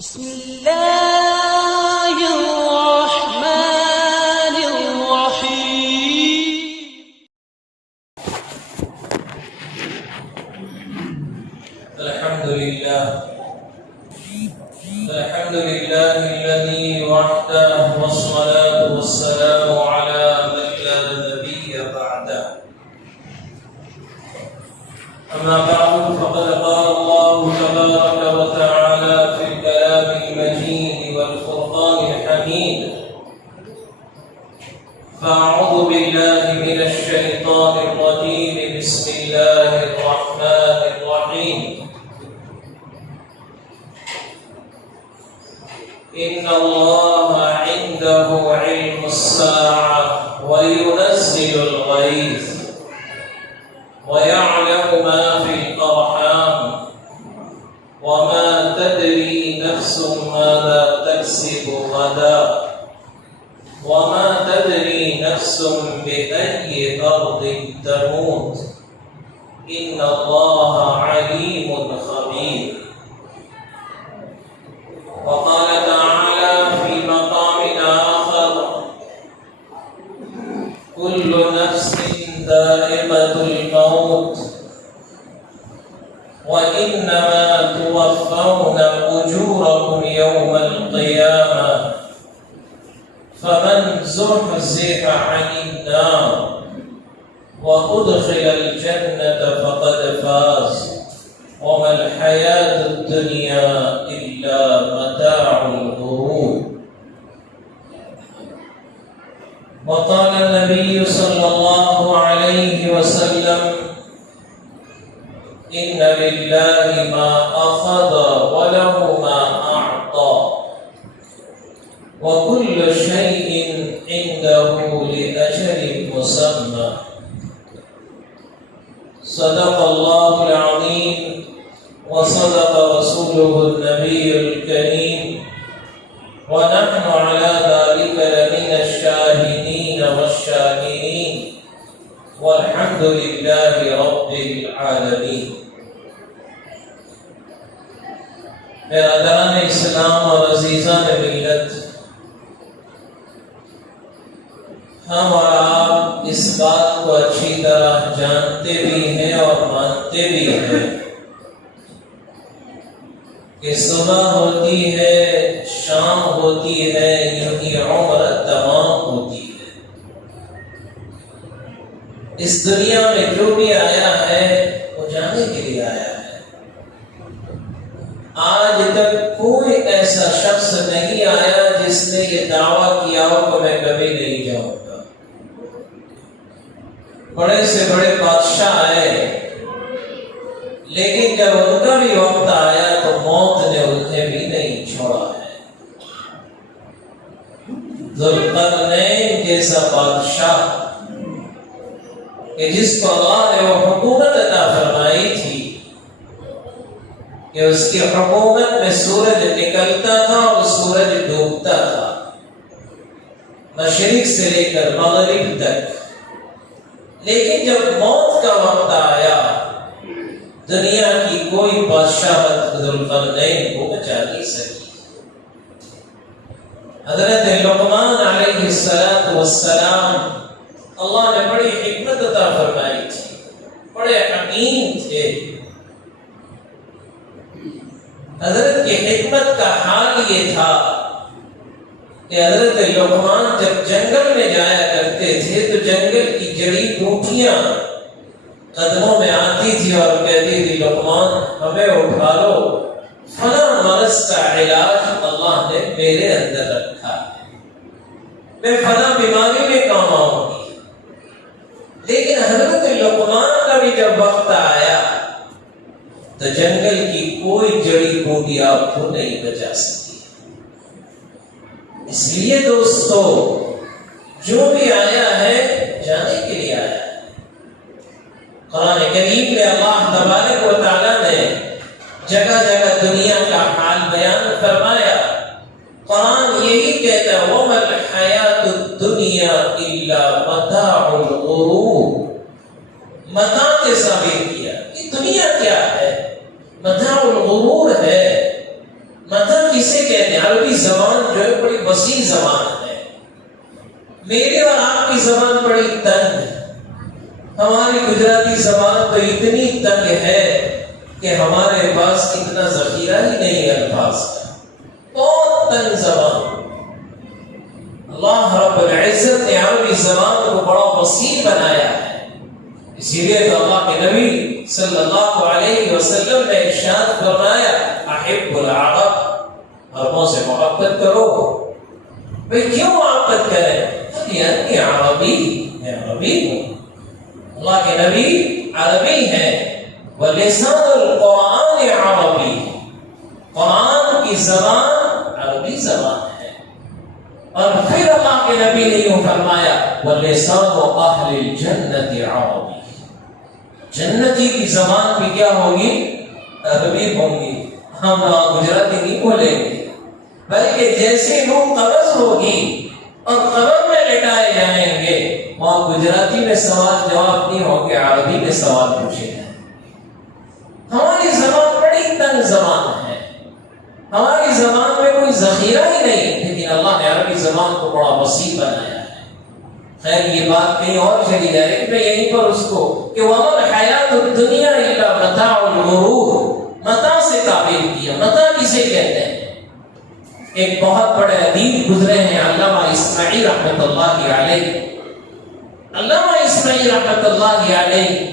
بسم الله الرحمن الرحيم. الحمد لله الذي وحده والصلاة والسلام على من لا نبي بعده. أما بعد فقد قال الله تبارك وتعالى في الكلام المجيد والفرقان الحميد: فأعوذ بالله من الشيطان الرجيم. بسم الله الرحمن الرحيم. إن الله عنده علم الساعة وينزل الغيث ويعلم ما في الأرحام وما تدري نفس ماذا تكسب غدا وما تدري نفس بأي أرض تموت إن الله عليم خبير. وقال تعالى في مقام آخر: كل نفس ذائقة الموت وإنما توفون أجوركم يوم القيامة فمن زحزح عن النار وأدخل الجنة فقد فاز وما الحياة الدنيا إلا متاع الغرور. وقال النبي صلى الله عليه وسلم: إن لله ما أخذ وله ما أعطى وكل شيء عنده لأجل مسمى. صدق الله العظيم وصدق رسوله النبي الكريم ونحن على ذلك لمن الشاهدين والشاكرين والحمد لله رب العالمين. برادران اسلام اور عزیزان ملت، ہم اور آپ اس بات کو اچھی طرح جانتے بھی ہیں اور مانتے بھی ہیں کہ صبح ہوتی ہے، شام ہوتی ہے، یوں ہی عمر تمام ہوتی ہے۔ اس دنیا میں جو بھی آیا ہے وہ جانے کے لیے آیا ہے۔ آج تک کوئی ایسا شخص نہیں آیا جس نے یہ دعویٰ کیا ہو کہ میں کبھی نہیں جاؤں گا۔ بڑے سے بڑے بادشاہ آئے، لیکن جب ان کا بھی وقت آیا تو موت نے انہیں بھی نہیں چھوڑا ہے۔ ذوالقرنین جیسا بادشاہ کہ جس کو اللہ نے وہ حکومت عطا فرمائی تھی کہ اس کی حکومت میں سورج نکلتا تھا اور سورج ڈوبتا تھا، مشرق سے لے کر مغرب تک، لیکن جب موت کا وقت آیا دنیا کی کوئی بادشاہت ذوالقرنین کو بچا نہیں سکی۔ حضرت لقمان علیہ السلام اللہ نے بڑی حکمت عطا فرمائی تھی، بڑے حکیم تھے۔ حضرت کی حکمت کا حال یہ تھا کہ حضرت لقمان جب جنگل میں جایا کرتے تھے تو جنگل کی جڑی بوٹیاں قدموں میں آتی تھی اور کہتی تھی: لقمان ہمیں اٹھا لو، فلاں مرض کا علاج اللہ نے میرے اندر رکھا ہے، میں فلاں بیماری میں کام آؤں گی۔ لیکن حضرت لقمان کا بھی جب وقت آیا تو جنگل کی کوئی جڑی بوٹی آپ کو نہیں بچا سکی۔ اس لیے دوستو، جو بھی آیا ہے جانے کے لیے آیا ہے۔ قرآن کریم میں اللہ تبارک و تعالیٰ نے جگہ جگہ دنیا کا حال بیان فرمایا۔ قرآن یہی کہتا ہے: وَمَا الْحَيَاةُ الدُّنْيَا إِلَّا مَتَاعُ الْغُرُورِ۔ متاع کے ثابت کیا کہ دنیا کیا ہے؟ متاع الغرور ہے، متا کسے کہتے ہیں؟ عربی زبان جو ہے بڑی وسیع زبان ہے. میری اور آپ کی زبان بڑی تنگ ہے. ہماری گجراتی زبان تو اتنی تنگ ہے کہ ہمارے پاس اتنا ذخیرہ ہی نہیں ہے الفاظ کا. بہت تنگ زبان. اللہ رب العزت نے عربی زبان کو بڑا وسیع بنایا ہے. اسی لیے تو اللہ کے نبی صلی اللہ علیہ وسلم نے ارشاد فرمایا احب العرب، عربوں سے محبت کرو. بھئی کیوں محبت کریں؟ یعنی عربی ہے، عربی ہوں. اللہ کے نبی عربی ہیں. وَلِسَانُ الْقُرْآنِ عربی، قرآن کی زبان عربی زبان ہے. اور پھر اللہ کے نبی نے یوں فرمایا وَلِسَانُ أَهْلِ الْجَنَّةِ عربی، جنتی کی زبان بھی کیا ہوگی؟ عربی ہوگی. ہم گجراتی نہیں بولیں گے، بلکہ جیسے روح قبض ہوگی اور قبر میں لٹائے جائیں گے، وہاں گجراتی میں سوال جواب نہیں ہوں گے، عربی میں سوال پوچھے جائیں. ہماری زبان بڑی تنگ زبان ہے. ہماری زبان میں کوئی ذخیرہ ہی نہیں، لیکن اللہ نے عربی زبان کو بڑا وسیع بنایا ہے. خیر یہ بات کہیں اور چلی جائے کہ میں یہیں پر اس کو کہ وَمَا الْحَيَاةُ الدُّنْيَا إِلَّا مَتَاعُ الْغُرُورِ، متاع سے تعبیر کیا. متاع کسے کہتے ہیں؟ ایک بہت بڑے ادیب گزرے ہیں علامہ اسماعیل رحمۃ اللہ علیہ. علامہ اسماعیل رحمۃ اللہ علیہ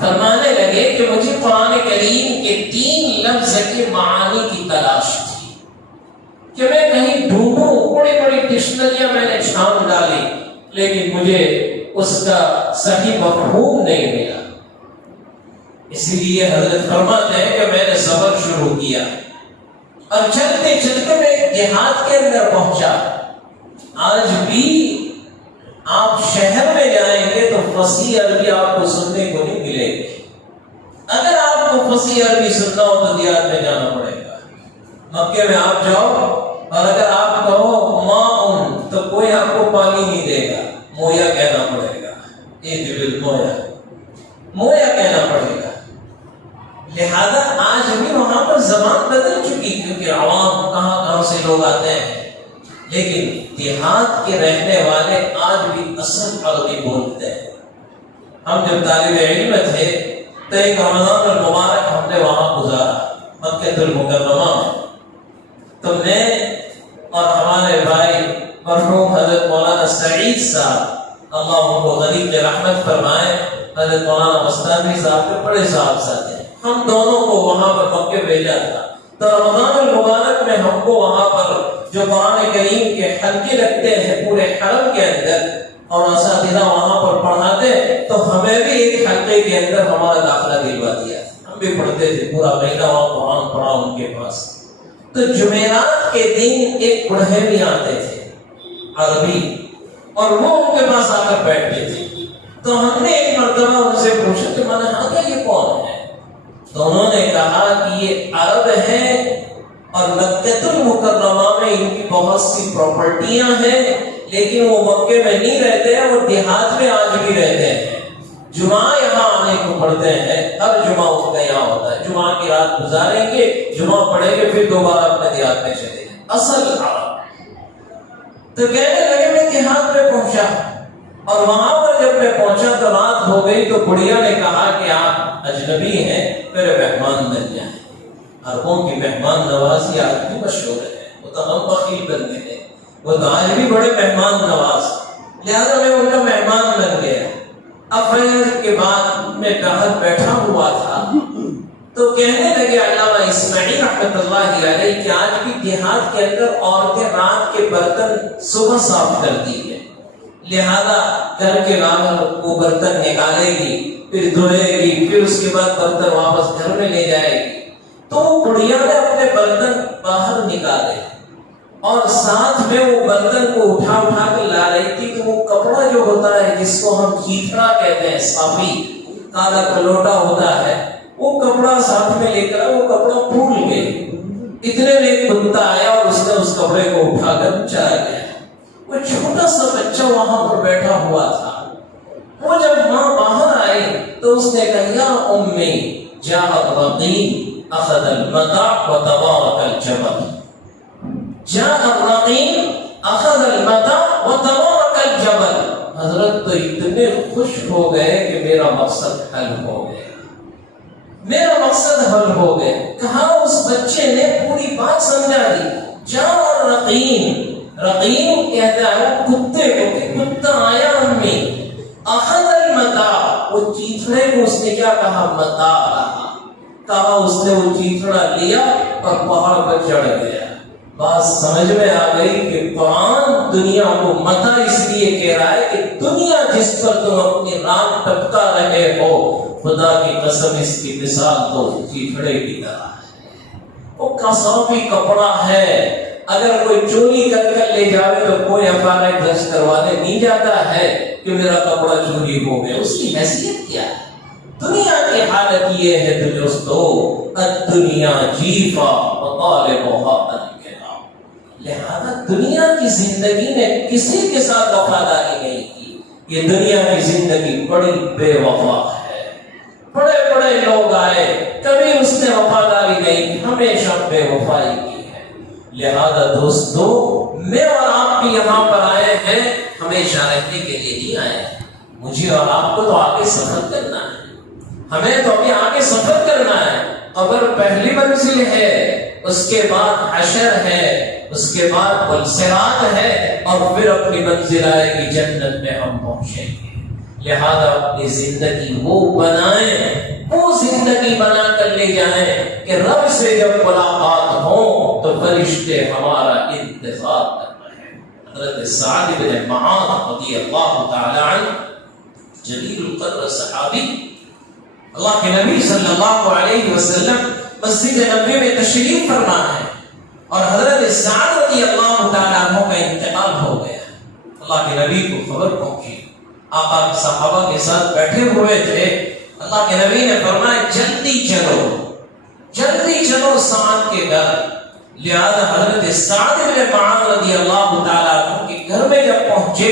فرمانے لگے کہ مجھے قرآن کریم کے 3 لفظ کے معانی کی تلاش تھی کہ میں کہیں ڈھونڈوں. بڑی بڑی ڈکشنریاں میں نے چھان ڈالی لیکن مجھے اس کا صحیح مفہوم نہیں ملا. اسی لیے حضرت فرماتے ہیں کہ میں نے سفر شروع کیا اور چلتے چلتے میں ایک دیہات کے اندر پہنچا. آج بھی آپ شہر میں جائیں گے تو فصیح عربی آپ کو سننے کو نہیں ملے گی. اگر آپ کو فصیح عربی سننا ہو تو دیہات میں جانا پڑے گا. مکے میں آپ جاؤ اور اگر آپ کہو ماؤن تو کوئی آپ کو پانی نہیں دے گا، مویا کہنا پڑے گا. مویا کہنا پڑے گا. لہذا آج بھی وہاں پر زبان بدل چکی کیونکہ عوام کہاں سے لوگ آتے ہیں، لیکن دیہات کے رہنے والے آج بھی اصل عربی بولتے ہیں. ہم جب طالب علم تھے تو ایک رمضان المبارک ہم نے وہاں گزارا مکہ المکرمہ میں. تو میں اور ہمارے بھائی مرحوم حضرت مولانا سعید صاحب اللہ ان کو غریب رحمت فرمائے، حضرت مولانا مستانوی صاحب کے بڑے صاحبزادے ہیں، ہم دونوں کو وہاں پر مکے بھیجا تھا. تو رمضان المبارک میں ہم کو وہاں پر جو قرآن کریم کے حلقے لگتے ہیں پورے حرم کے اندر اور اساتذہ وہاں پر پڑھاتے تو ہمیں بھی ایک حلقے کے اندر ہمارا داخلہ دلوا دیا. ہم بھی پڑھتے تھے، پورا مہینہ وہاں قرآن پڑھا ان کے پاس. تو جمعرات کے دن ایک بڑھے بھی آتے تھے عربی اور وہ ان کے پاس آ کر بیٹھتے تھے. تو ہم نے ایک مرتبہ ان سے پوچھا کہ میں نے کہا کہ یہ کون ہے؟ تو انہوں نے کہا کہ یہ عرب ہیں اور مکہ المکرمہ میں ان کی بہت سی پراپرٹیاں ہیں لیکن وہ مکے میں نہیں رہتے ہیں، وہ دیہات میں آج بھی رہتے ہیں. جمعہ یہاں آنے کو پڑھتے ہیں، ہر جمعہ ان کا یہاں ہوتا ہے. جمعہ کی رات گزاریں گے، جمعہ پڑھیں گے، پھر دوبارہ اپنے دیہات میں چلے گئے. اصل عرب. تو کہنے لگے میں دیہات میں پہنچا اور وہاں پر جب میں پہنچا تو رات ہو گئی. تو بڑھیا نے کہا کہ آپ اجنبی ہیں، میرے مہمان بن جائیں. عربوں کی مہمان نوازی آج بھی مشہور ہے، وہ تو ہم بخیل بن گئے، وہ تو آج بھی بڑے مہمان نواز. لہذا میں ان کا مہمان بن گیا. اب فجر کے بعد میں باہر بیٹھا ہوا تھا تو کہنے لگے علامہ اسماعیل رحمۃ اللہ علیہ کہ آج بھی دیہات کے اندر عورتیں رات کے برتن صبح صاف کرتی ہیں، لہذا گھر کے باہر وہ برتن نکالے گی، پھر دھوئے گی، پھر اس کے بعد برتن واپس گھر میں لے جائے گی. تو بڑھیا نے اپنے برتن باہر نکالے اور ساتھ میں وہ برتن کو اٹھا کر لا رہی تھی. تو وہ کپڑا جو ہوتا ہے جس کو ہم کیتڑا کہتے ہیں، صافی کالا کلوٹا ہوتا ہے، وہ کپڑا ساتھ میں لے کر وہ کپڑا پھول گئے. اتنے میں ایک کتا آیا اور اس نے اس کپڑے کو اٹھا کر چلا گیا. وہ چھوٹا سا بچہ وہاں پر بیٹھا ہوا تھا. وہ جب ماں باہر آئی تو اس نے کہا یا امی جاء الرقیب، اخذ المتاع وتبارك الجبل. جاء الرقیم اخذ المتاع وتبارك الجبل. حضرت تو اتنے خوش ہو گئے کہ میرا مقصد حل ہو گیا، میرا مقصد حل ہو گیا. کہا اس بچے نے پوری بات سمجھا دی. جاء الرقیم، رقیم کہتا ہے کتے کو کہ کتا آیا امی. اخذ المتاع، وہ چیتڑے کو اس نے کیا کہا؟ متاع کہا. اس نے وہ چیتڑا لیا اور پہاڑ پر چڑھ گیا. بات سمجھ میں آ گئی کہ قرآن دنیا کو متاع اس لیے کہہ رہا ہے کہ دنیا جس پر تم اپنی رات ٹپکا رہے ہو، خدا کی قسم اس کی مثال تو چیتڑے کی طرح ہے. وہ کسافی کپڑا ہے، اگر کوئی چوری کر لے جاوے تو کوئی FIR درج کروانے نہیں جاتا ہے کہ میرا کپڑا چوری ہو گیا. اس کی حیثیت کیا ہے؟ دنیا کی حالت یہ ہے تو دوستو، الدنیا جیفا وطالبها الکرام. لہذا دنیا کی زندگی نے کسی کے ساتھ وفاداری نہیں کی. یہ دنیا کی زندگی بڑی بے وفا ہے. بڑے بڑے لوگ آئے، کبھی اس نے وفاداری نہیں کی، ہمیشہ بے وفائی کی ہے. لہذا دوستو، میں اور آپ بھی یہاں پر آئے ہیں ہمیشہ رہنے کے لیے نہیں آئے. مجھے اور آپ کو تو آگے سفر کرنا ہے، ہمیں تو ابھی آگے سفر کرنا ہے. قبر پہلی منزل ہے، اس کے بعد حشر ہے، اس کے بعد صراط ہے، اور پھر اپنی منزل آئے گی جنت میں ہم پہنچیں گے. لہذا اپنی زندگی وہ بنائیں، وہ زندگی بنا کر لے جائیں کہ رب سے جب ملاقات ہو تو فرشتے ہمارا انتظار کر رہے ہیں. حضرت سعد بن معاذ رضی اللہ تعالی عنہ، جلیل القدر صحابی، اللہ کے نبی صلی اللہ علیہ وسلم مسجد نبوی میں تشریف فرما ہے اور حضرت سعد رضی اللہ تعالیٰ عنہ کا انتقال ہو گیا. اللہ کے نبی کو خبر پہنچی، آقا صحابہ کے ساتھ بیٹھے ہوئے تھے. اللہ کے نبی نے فرمایا جلدی چلو، جلدی چلو سعد کے گھر. لہذا حضرت سعد بن معاذ رضی اللہ تعالیٰ عنہ کے گھر میں جب پہنچے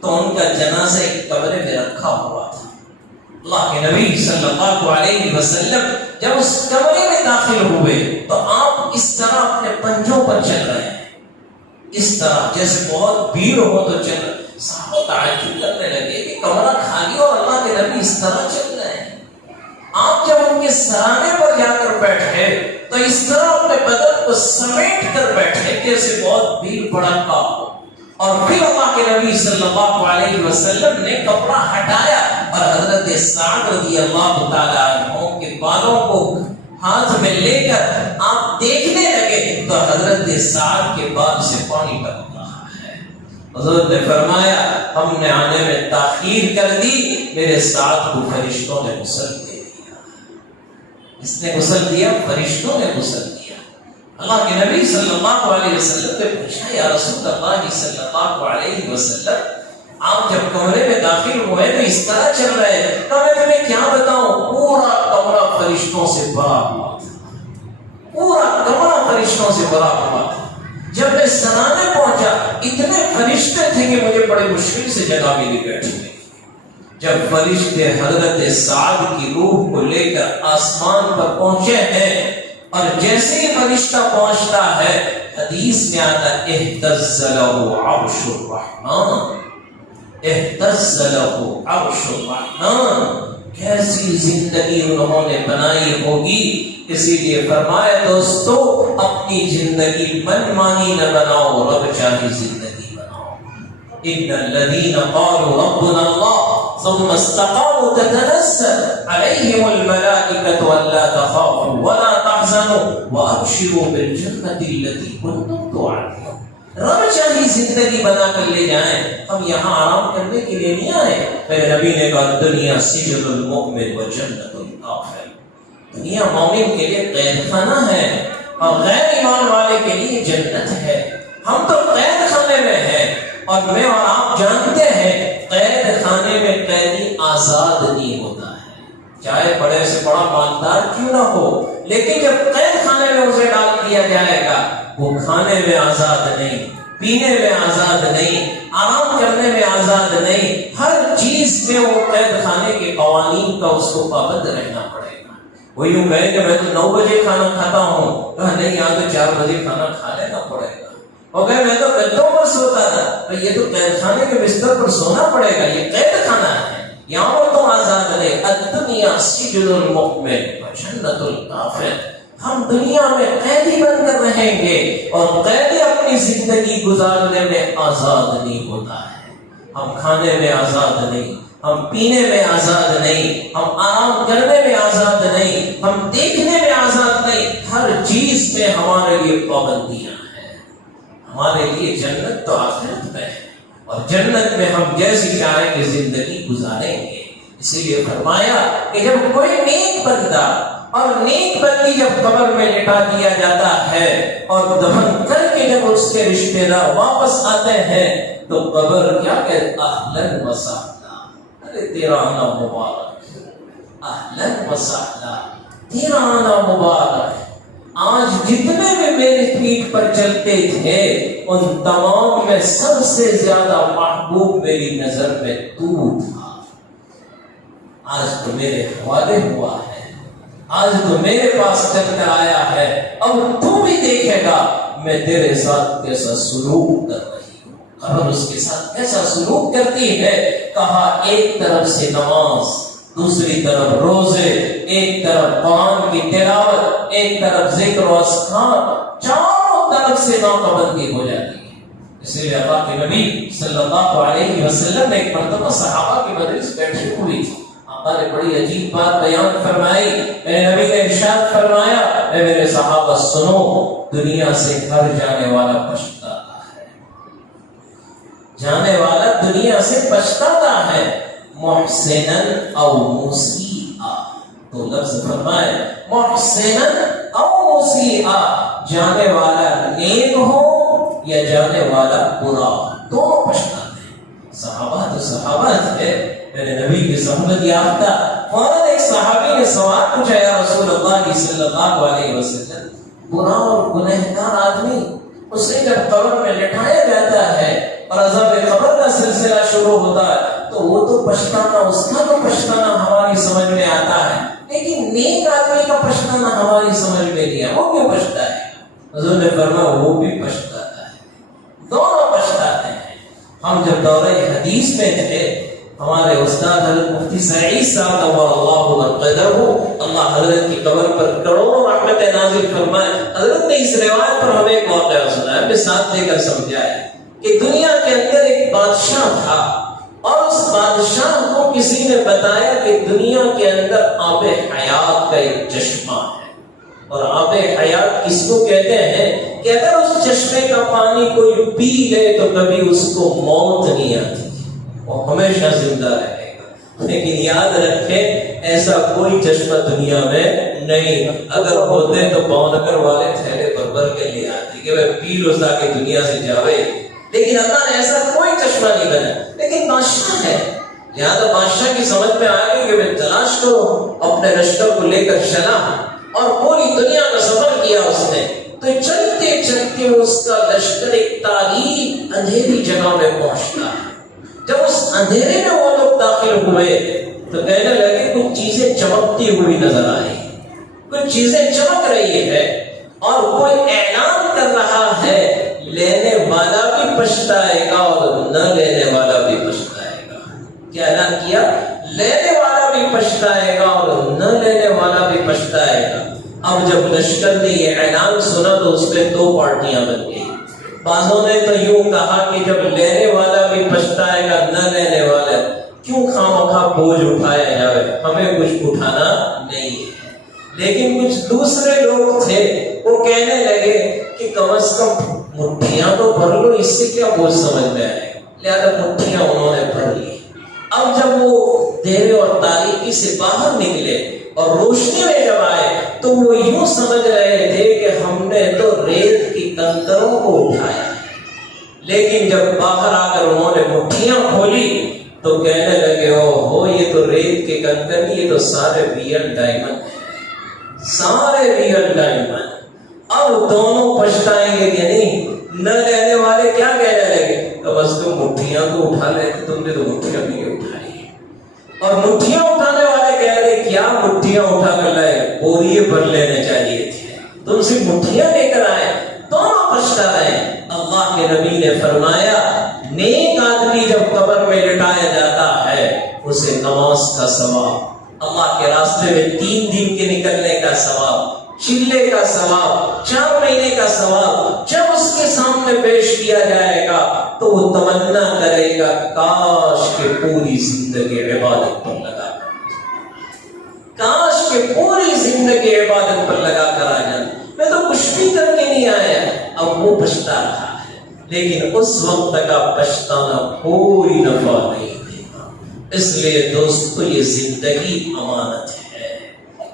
تو ان کا جنازہ ایک کمرے میں رکھا ہوا تھا. اللہ کے نبی صلی اللہ علیہ وسلم جب اس کمرے میں داخل ہوئے تو آپ اس طرح اپنے پنجوں پر چل رہے ہیں، اس طرح جیسے بہت بھیڑ ہو تو چل رہے. صحابہ تعجب کرنے لگے کہ کمرہ خالی اور اللہ کے نبی اس طرح چل رہے ہیں. آپ جب ان کے سرانے پر جا کر بیٹھے تو اس طرح اپنے بدن کو سمیٹ کر بیٹھے جیسے بہت بھیڑ بھڑکا ہو. اور پھر اللہ کے نبی صلی اللہ علیہ وسلم نے کپڑا ہٹایا اور حضرت سعد رضی اللہ تعالیٰ عنہ کے بالوں کو ہاتھ میں لے کر آپ دیکھنے لگے تو حضرت سعد کے بال سے پانی ٹپک رہا ہے. حضرت نے فرمایا ہم نے آنے میں تاخیر کر دی، میرے سعد کو فرشتوں نے غسل دے دیا. اس نے غسل دیا، فرشتوں نے غسل دیا. اللہ کے نبی صلی اللہ علیہ وسلم نے پوچھا یا رسول اللہ صلی اللہ علیہ وسلم، آپ جب کمرے میں داخل ہوئے تو اس طرح چل رہے ہیں، تو میں تمہیں کیا بتاؤں، پورا کمرہ فرشتوں سے بھرا ہوا تھا، پورا کمرہ فرشتوں سے بھرا ہوا تھا. جب میں سرانے پہنچا اتنے فرشتے تھے کہ مجھے بڑے مشکل سے جگہ ملی بیٹھنے کی. جب فرشتے حضرت سعد کی روح کو لے کر آسمان پر پہنچے ہیں اور جیسے ہی فرشتہ پہنچتا ہے حدیث میں آتا اہتز لہ عرش الرحمن، اہتز لہ عرش الرحمن. کیسی زندگی انہوں نے بنائی ہوگی. اسی لیے فرمایا دوستو اپنی زندگی من مانی نہ بناؤ، رب چاہی زندگی بناؤ. ان الذين قالوا ربنا الله ثم استقاموا تتنزل عليهم الملائكة ألا تخافوا ولا تحزنوا وأبشروا بالجنة التي كنتم توعدون. رب چاہیے زندگی بنا کر لے جائیں، ہم یہاں آرام کرنے کے لیے نہیں آئے. میرے نبی نے کہا دنیا سجن المؤمن و جنت الکافر. دنیا مومن کے لیے قید خانہ ہے اور غیر ایمان والے کے لیے جنت ہے. ہم تو قید خانے میں ہیں اور میں اور آپ جانتے ہیں قید خانے میں قیدی آزاد نہیں ہوتا ہے، چاہے بڑے سے بڑا مالدار کیوں نہ ہو، لیکن جب قید خانے میں اسے ڈال دیا جائے گا وہ کھانے میں آزاد نہیں، پینے میں آزاد نہیں، آرام کرنے میں آزاد نہیں. ہر چیز میں وہ قید خانے کے قوانین کا اس کو پابند رہنا پڑے گا. وہ یوں کہے کہ میں تو 9 بجے کھانا کھاتا ہوں، کہا نہیں یہاں تو 4 بجے کھانا کھا لینا پڑے گا۔ وہ کہے میں تو گدوں پر سوتا تھا، یہ تو قید خانے کے بستر پر سونا پڑے گا، یہ قید خانہ ہے، یہاں پر تو آزاد نہیں۔ الدنیا سجن المؤمن وجنت الکافر، ہم دنیا میں قیدی بن کر رہیں گے اور قیدی اپنی زندگی گزارنے میں آزاد نہیں ہوتا ہے۔ ہم کھانے میں آزاد نہیں، ہم پینے میں آزاد نہیں، ہم آرام کرنے میں آزاد نہیں، ہم دیکھنے میں آزاد نہیں، ہر چیز میں ہمارے لیے پابندیاں ہیں۔ ہمارے لیے جنت تو آخرت میں ہے اور جنت میں ہم جیسی چاہیں کہ زندگی گزاریں گے۔ اسی لیے فرمایا کہ جب کوئی نیک بندہ اور نیک بندی جب قبر میں لٹا دیا جاتا ہے اور دفن کر کے جب اس کے رشتے دار واپس آتے ہیں تو قبر کیا کہتے؟ اہلاً و سہلا، ارے تیرا آنا مبارک، اہلاً و سہلا، تیرا آنا مبارک۔ آج جتنے بھی میری پیٹھ پر چلتے تھے ان تمام میں سب سے زیادہ محبوب میری نظر میں تو تھا، آج تو میرے حوالے ہوا ہے، آج تو میرے پاس چل کر آیا ہے، اب تو بھی دیکھے گا میں تیرے ساتھ کیسا سلوک کر رہی ہوں۔ قبر اس کے ساتھ کیسا سلوک کرتی ہے؟ کہا ایک طرف سے نماز، دوسری طرف روزے، ایک طرف قرآن کی تلاوت، ایک طرف ذکر و اذکار، چاروں طرف سے ناکبندی ہو جاتی ہے۔ اسی لیے اللہ کے نبی صلی اللہ علیہ وسلم نے ایک مرتبہ صحابہ کی مجلس بیٹھی ہوئی تھی، نے بڑی عجیب بات بیان فرمائی۔ میرے نبی نے ارشاد فرمایا، اے میرے صحابہ سنو، دنیا سے گھر جانے والا پچھتاتا ہے، جانے والا دنیا سے پچھتاتا ہے، محسنن او مسیئا، تو لفظ فرمائے محسنن او مسیئا، جانے والا نیک ہو یا جانے والا برا، دونوں پچھتاتے ہیں۔ صحابہ تو صحابہ تھے، میرے نبی کی صحبت یافتہ۔ فوراً ایک صحابی نے سوال پوچھا، یا رسول اللہ صلی اللہ علیہ وسلم، برا اور گنہگار آدمی اسے جب قبر میں لٹایا جاتا ہے اور عذاب قبر کا سلسلہ شروع ہوتا ہے تو وہ تو پچھتانا، اس کا تو پچھتانا ہماری سمجھ میں آتا ہے، لیکن نیک آدمی کا پچھتانا ہماری سمجھ میں نہیں ہے، وہ کیوں پچھتا ہے؟ حضور نے فرمایا وہ بھی پچھتاتا ہے، دونوں پچھتاتے ہیں۔ ہم جب دورہ حدیث میں تھے، ہمارے استاد حضرت مفتی سعید صاحب اللہ مرقدہ، اللہ حضرت کی قبر پر کروڑوں رحمت نازل فرمائے، حضرت نے اس روایت پر ہمیں ایک واقعہ سنایا، ہمیں ساتھ لے کر سمجھایا کہ دنیا کے اندر ایک بادشاہ تھا اور اس بادشاہ کو کسی نے بتایا کہ دنیا کے اندر آب حیات کا ایک چشمہ ہے، اور آب حیات کس کو کہتے ہیں کہ اگر اس چشمے کا پانی کوئی پی لے تو کبھی اس کو موت نہیں آتی، وہ ہمیشہ زندہ رہے گا۔ لیکن یاد رکھیں ایسا کوئی چشمہ دنیا میں نہیں، اگر ہوتے تو بونگر والے تھیلے پر بھر کے لے آتے کہ وہ پی لو تاکہ دنیا سے جاوے، لیکن اللہ نے ایسا کوئی چشمہ نہیں بنا۔ لیکن بادشاہ ہے، لہٰذا بادشاہ کی سمجھ میں آ گئی کہ میں تلاش کرو، اپنے رشتوں کو لے کر چلا اور پوری دنیا کا سفر کیا اس نے، تو چلتے چلتے اس کا لشکر ایک تاریک اندھیری جگہ میں پہنچتا ہے۔ جب اس اندھیرے میں وہ لوگ داخل ہوئے تو کہنے لگے کچھ چیزیں چمکتی ہوئی نظر آئی، کچھ چیزیں چمک رہی ہے اور کوئی اعلان کر رہا ہے لینے والا بھی پچھتائے گا اور نہ لینے والا بھی پچھتائے گا۔ کیا اعلان کیا؟ لینے والا بھی پچھتائے گا اور نہ لینے والا بھی پچھتائے گا۔ اب جب لشکر نے یہ اعلان سنا تو اس میں دو پارٹیاں بن گئی۔ بعضوں نے تو یوں کہا کہ جب لینے والا بھی پچھتائے گا نہ لینے والا، کیوں خواہ بوجھ اٹھایا جائے، ہمیں کچھ اٹھانا نہیں ہے۔ لیکن کچھ دوسرے لوگ تھے وہ کہنے لگے کہ کم از کم مٹھیاں تو بھر لو، اس سے کیا بوجھ سمجھ میں آئے، لہذا مٹھیاں انہوں نے بھر لی۔ اب جب وہ اندھیرے اور تاریکی سے باہر نکلے اور روشنی میں جب آئے تو وہ یوں سمجھ رہے تھے کہ ہم نے تو ریت کی کنکروں کو اٹھایا ہے، لیکن جب باہر آ کر انہوں نے مٹھیاں کھولی تو کہنے لگے او ہو یہ تو ریت کے کنکر نہیں، یہ تو سارے ریئل ڈائمنڈ ہیں، سارے ریئل ڈائمنڈ۔ اب دونوں پچھتائیں گے کہ نہیں؟ نہ لینے والے کیا کہنے لگے، کم از کم مٹھیاں تو اٹھا لیتے، تم نے تو مٹھیاں نہیں اٹھائی، اور مٹھیاں اٹھانے والے کہہ رہے کیا مٹھیاں اٹھا کر لائے، بوریے بھر لینے چاہیے تھے، تم سے مٹھیاں لے کر آئے، دونوں پچھتا رہے۔ اللہ کے نبی نے فرمایا نیک آدمی جب قبر میں لٹایا جاتا ہے اسے نماز کا ثواب، اللہ کے راستے میں 3 دن کے نکلنے کا ثواب، چلے کا ثواب، 4 مہینے کا ثواب جب اس کے سامنے پیش کیا جائے گا تو وہ تمنا کرے گا کاش کہ پوری زندگی عبادت پر لگا کر، کاش کہ پوری زندگی عبادت پر لگا کر آ جائے، میں تو کچھ بھی کر کے نہیں آیا۔ اب وہ پچھتا رہا ہے، لیکن اس وقت کا پچھتانا کوئی نفع نہیں دے گا۔ اس لیے دوستو یہ زندگی امانت ہے،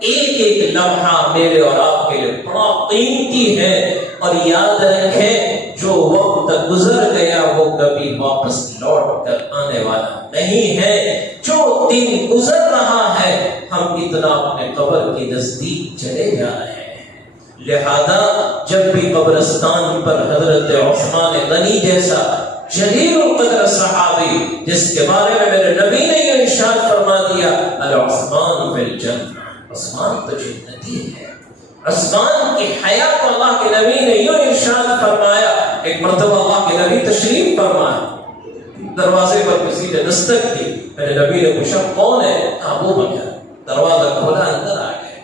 ایک ایک لمحہ میرے اور آپ کے لیے بڑا قیمتی ہے، اور یاد رکھیں جو وقت گزر گیا وہ کبھی واپس لوٹ کر آنے والا نہیں ہے۔ جو دن گزر رہا ہے ہم اتنا اپنے قبر کے نزدیک چلے جا رہے ہیں، لہذا جب بھی قبرستان پر حضرت عثمان غنی جیسا جلیل القدر صحابی جس کے بارے میں میرے نبی نے یہ ارشاد فرما دیا عثمان فی الجنہ، عثمان تو جنتی ہے، عثمان کی حیا کو اللہ کے نبی نے یوں ارشاد فرمایا۔ ایک مرتبہ اللہ کے نبی تشریف فرمائے، دروازے پر کسی نے دستک کی، میرے نبی نے پوچھا کون ہے؟ ابو بکر۔ دروازہ کھولا، اندر آ گئے،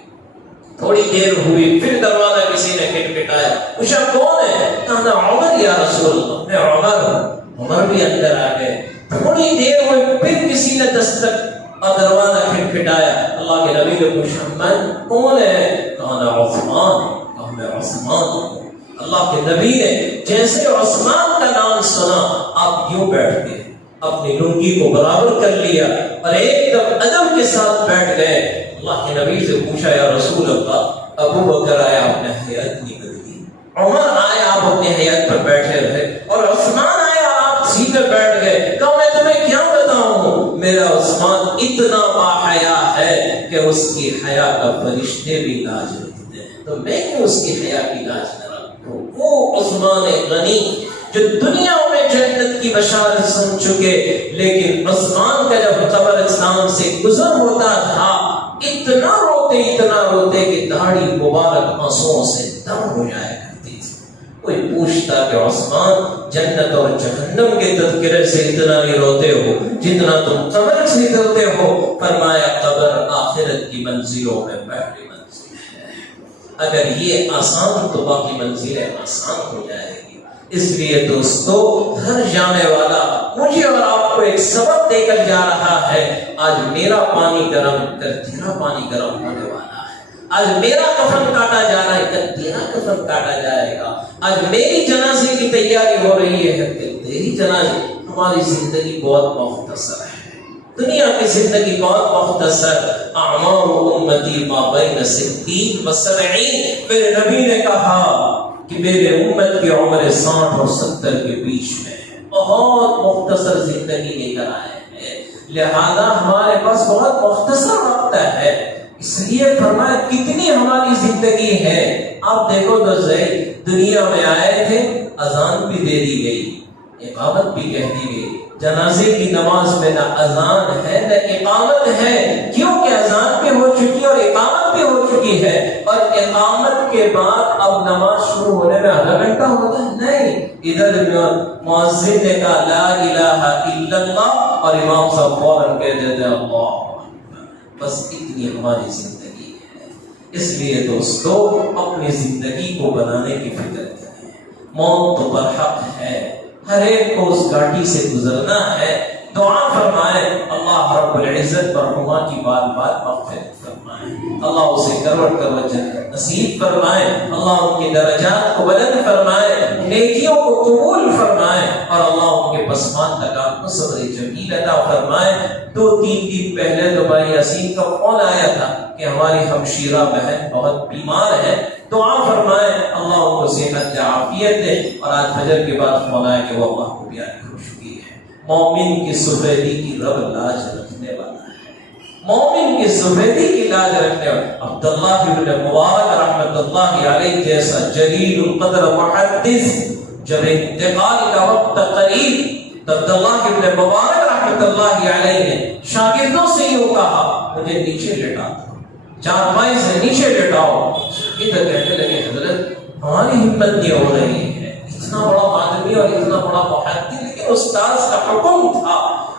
تھوڑی دیر ہوئی پھر دروازہ کسی نے کھٹکھٹایا، پوچھا کون ہے؟ کہا عمر یا رسول اللہ، میں عمر ہوں۔ عمر بھی اندر آ گئے، تھوڑی دیر ہوئی پھر کسی نے دستک اور دروازہ کھٹکھٹایا، اللہ کے نبی نے پوچھا من کون ہے؟ کہا عثمان۔ کہا میں عثمان ہوں۔ اللہ کے نبی نے جیسے عثمان کا نام سنا آپ یوں بیٹھ گئے، اپنی لنگی کو برابر کر لیا اور ایک دم ادب کے ساتھ بیٹھ گئے۔ اللہ کے نبی سے پوچھا یا رسول اللہ، ابو بکر آیا اپنے حیات نہیں بدلی، عمر آیا آپ اپنے حیات پر بیٹھے رہے، اور عثمان آیا آپ سیدھے بیٹھ گئے۔ کہا میں تمہیں کیا بتاؤں، میرا عثمان اتنا باحیا ہے کہ اس کی حیا کا فرشتے بھی لاج رکھتے ہیں، تو میں کیوں اس کی حیا کی لاج نہ رکھوں؟ وہ عثمان غنی جو دنیا میں جنت کی بشارت سن چکے، لیکن عثمان کا جب قبرستان سے گزر ہوتا تھا اتنا روتے کہ داڑھی مبارک آنسوؤں سے دم ہو جایا کرتی تھی۔ کوئی پوچھتا کہ عثمان جنت اور جہنم کے تذکرے سے اتنا نہیں روتے ہو جتنا تم قبر سے روتے ہو؟ فرمایا قبر آخرت کی منزلوں میں پہلی منزل ہے، اگر یہ آسان تو باقی منزلیں آسان ہو جائے گی۔ اس لیے دوستو گھر جانے والا مجھے اور آپ کو ایک سبق دے کر جا رہا ہے، آج میرا پانی گرم کر تیرا پانی گرم ہونے والا ہے، آج میرا کفن کاٹا جا رہا ہے کل تیرا کفن کاٹا جائے گا، آج میری جنازے کی تیاری ہو رہی ہے کل تیری جنازے۔ ہماری زندگی بہت مختصر ہے، دنیا کی زندگی بہت مختصر۔ اعمار امتی ما بین 60 و 70، میرے نبی نے کہا کہ میرے امت کی عمر 60 اور 70 کے بیچ میں بہت مختصر زندگی لے کر آئے ہیں، لہذا ہمارے پاس بہت مختصر وقت ہے۔ اس لیے فرمایا کتنی ہماری زندگی ہے۔ آپ دیکھو تو صحیح، دنیا میں آئے تھے، اذان بھی دے دی گئی، اقامت بھی کہہ دی گئی، جنازے کی نماز میں نہ اذان ہے نہ اقامت ہے، کیونکہ اذان بھی ہو چکی اور اقامت بھی ہو چکی ہے، اور اقامت کے بعد اب نماز شروع ہونے میں آدھا گھنٹہ ہوتا ہے نہیں، ادھر مؤذن نے کہا لا الہ الا اللہ اور امام صاحب فوراً کہہ دیتے ہیں اللہ، بس اتنی ہماری زندگی ہے۔ اس لیے دوستو اپنی زندگی کو بنانے کی فکر کریں، موت تو برحق ہے، ہر ایک کو اس گاڑی سے گزرنا ہے۔ دعا فرمائے اللہ رب العزت مرحومہ کی بار بار مغفرت فرمائے، اللہ اسے کروڑ کروڑ جنت نصیب فرمائے، اللہ ان کے درجات کو بلند فرمائے، نیکیوں کو قبول فرمائے، اور اللہ ان کے پسماندگان کو صبر جمیل عطا فرمائے۔ 2-3 دن پہلے تو بھائی یاسین کا فون آیا تھا کہ ہماری ہمشیرہ بہن بہت بیمار ہے، دعا فرمائے اللہ ان کو صحت عافیت دے، اور آج فجر کے بعد فون آیا کہ وہ اللہ کو بھی خوشگی ہے۔ مومن کی سفیدی کی رب لاج رکھنے والا ہے، مومن کی سفیدی کی لاج رکھنے والا۔ عبداللہ ابن مبارک رحمت اللہ علیہ جیسا جلیل القدر محدث جب انتقال کا وقت قریب، عبداللہ ابن مبارک رحمت اللہ علیہ نے شاگردوں سے یوں کہا مجھے نیچے لٹا دو، چارپائی سے نیچے لٹاؤ. ادھر کہنے لگے حضرت ہماری ہمت نہیں ہو رہی ہے، اتنا بڑا آدمی اور اتنا بڑا محدث، لیکن استاد کا حکم تھا.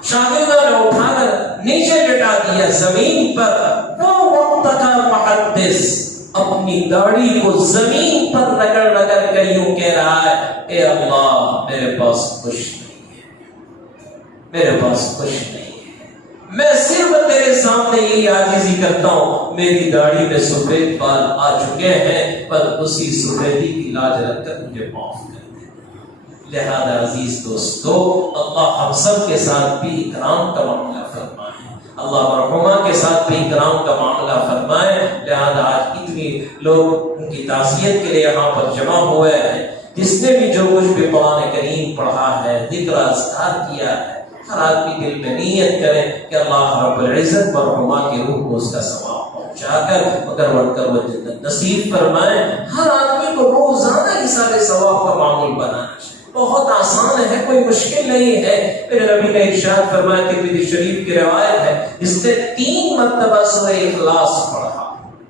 شاگردہ نے اٹھا کر نیچے لٹا دیا زمین پر. وہ وقت کا محدث اپنی داڑھی کو زمین پر رگڑ رگڑ کر یوں کہہ رہا ہے اے اللہ میرے پاس کچھ نہیں ہے، میرے پاس کچھ نہیں ہے، میں صرف تیرے سامنے یہی عاجزی کرتا ہوں، میری داڑھی میں سفید بال آ چکے ہیں، پر اسی سفیدی کی لاج رکھ کر مجھے معاف کر دے. لہذا عزیز دوستو، اللہ ہم سب کے ساتھ بھی اکرام کا معاملہ فرمائے، اللہ مرحومہ کے ساتھ بھی اکرام کا معاملہ فرمائے. لہذا آج اتنی لوگ ان کی تعزیت کے لیے یہاں پر جمع ہوئے ہیں. جس نے بھی جو کچھ بھی قرآن کریم پڑھا ہے، ذکر اذکار کیا ہے، ہر آدمی دل میں نیت کرے کہ اللہ رب العزت مرحومہ کی روح کو اس کا ثواب پہنچا کر مگر ون کر وہ جنت نصیب فرمائے. ہر آدمی کو روزانہ اس سارے ثواب کا معمول بنانا چاہیے. بہت آسان ہے، کوئی مشکل نہیں ہے. میرے نبی نے ارشاد فرمایا، ترمذی شریف کی روایت ہے، جس نے 3 مرتبہ سورہ اخلاص پڑھا،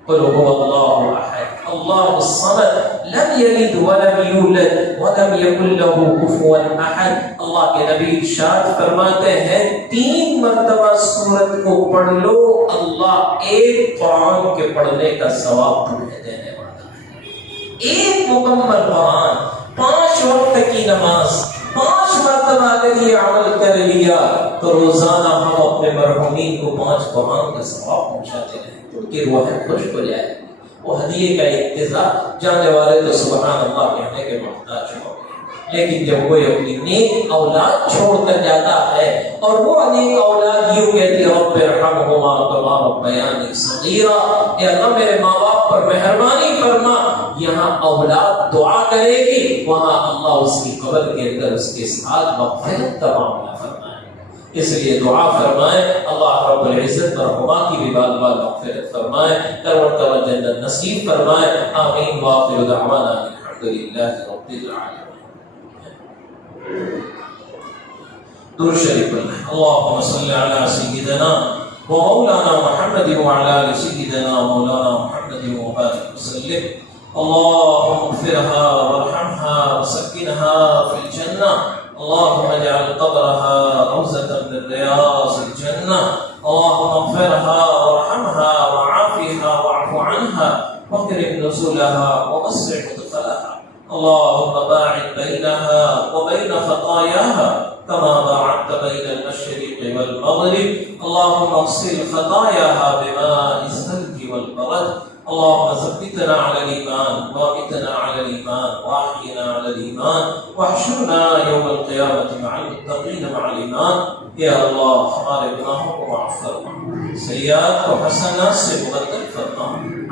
قل هو الله احد الله الصمد لم يلد ولم يولد ولم يكن له كفوا احد. اللہ کے نبی ارشاد فرماتے ہیں 3 مرتبہ سورت کو پڑھ لو، اللہ ایک قرآن کے پڑھنے کا ثواب تمہیں دینے والا ہے. ایک مکمل قرآن، 5 وقت کی نماز، 5 مرتبہ اگر یہ عمل کر لیا تو روزانہ ہم اپنے مرحومین کو 5 قرآن کا ثواب پہنچاتے ہیں. ان کی روحیں خوش ہو جائے. وہ ہدیے کا انتظار جانے والے تو سبحان اللہ کہنے کے محتاج ہو گئے، لیکن جب کوئی اپنی نیک اولاد چھوڑ کر جاتا ہے اور وہ نیک اولاد یوں کہتی ہے رب ارحمہما کما ربیانی صغیرا، اے اللہ میرے ماں باپ پر مہربانی فرما. یہاں اولاد دعا کرے گی، وہاں اللہ اس کی قبر کے اندر اس کے ساتھ مغفرت کا معاملہ فرمائے. اس لیے دعا فرمائیں اللہ رب العزت مرحومہ کی بھی بال بال مغفرت فرمائے، کروڑ کروڑ جنت نصیب فرمائے. آمین وآخر دعوانا الحمدللہ رب العالمین. درود شریف اللهم صل على سيدنا ومولانا محمد وعلى آل سيدنا مولانا محمد وبارك وسلم. اللهم اغفرها وارحمها وسكنها في الجنة. اللهم اجعل قبرها روضة من رياض الجنة. اللهم اغفرها وارحمها وعافها واعف عنها واكرم نزولها ووسع مدخلها. اللهم باعد بينها وبين خطاياها كما باعدت بين المشرق والمغرب. اللهم اغسل خطاياها بماء الثلج والبرد. اللهم ثبتنا على الإيمان وامتنا على الإيمان واحينا على الإيمان واحشرنا يوم القيامة مع المتقين مع الإيمان. یا اللہ ہمارے گناہوں کو معاف فرما، سیئات و حسنات سے مبدل فرما،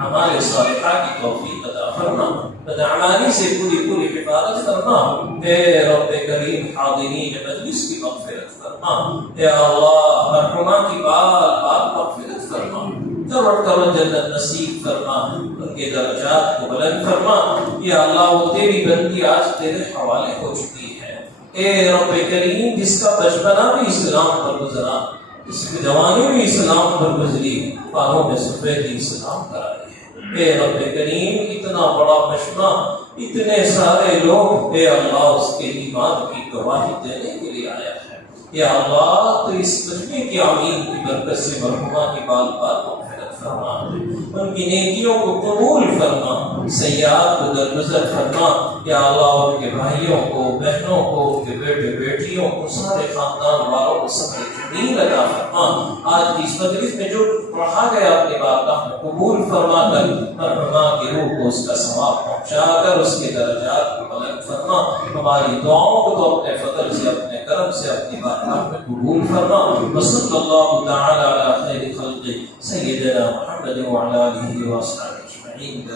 ہمارے صالحات کی توفیق عطا فرما، بدعمالی سے پوری حفاظت فرما. اے رب کریم حاضرین مجلس کی مغفرت فرما. یا اللہ مرحومہ کی بار مغفرت فرما، کروڑ جنت نصیب فرما، ان کے درجات کو بلند فرما. یا اللہ وہ تیری بندی آج تیرے حوالے ہو چکی ہے. اے رب کریم جس کا بچپنا بھی اسلام پر گزرا، اس کی جوانی بھی اسلام پر گزری، بالوں میں سفیدی اسلام کرائی ہے. اے رب کریم اتنا بڑا مجمع، اتنے سارے لوگ، اے اللہ اس کے ایمان کی گواہی دینے کے لیے آیا ہے. یا اللہ تو اس مجمع کی آمین کی برکت سے مرحومہ کی بال مغفرت فرما، ان کی نیکیوں کو قبول فرما، سیئات کو درگزر فرما. یا اللہ ان کے بھائیوں کو، بہنوں کو، ان کے بیٹے بیٹیوں کو، سارے خاندان والوں کو صبر جمیل عطا فرما. آج کی اس مجلس میں جو پڑھا گیا اپنی بارگاہ میں قبول فرما کر مرحومہ کی روح کو اس کا ثواب پہنچا کر اس کے درجات کو بلند فرما. ہماری دعاؤں کو تو اپنے فضل سے، اپنے کرم سے اپنی بارگاہ میں قبول فرما. وصلی اللہ تعالی علی خیر خلق سیدنا محمد وعلی آلہ وصحبہ اجمعین.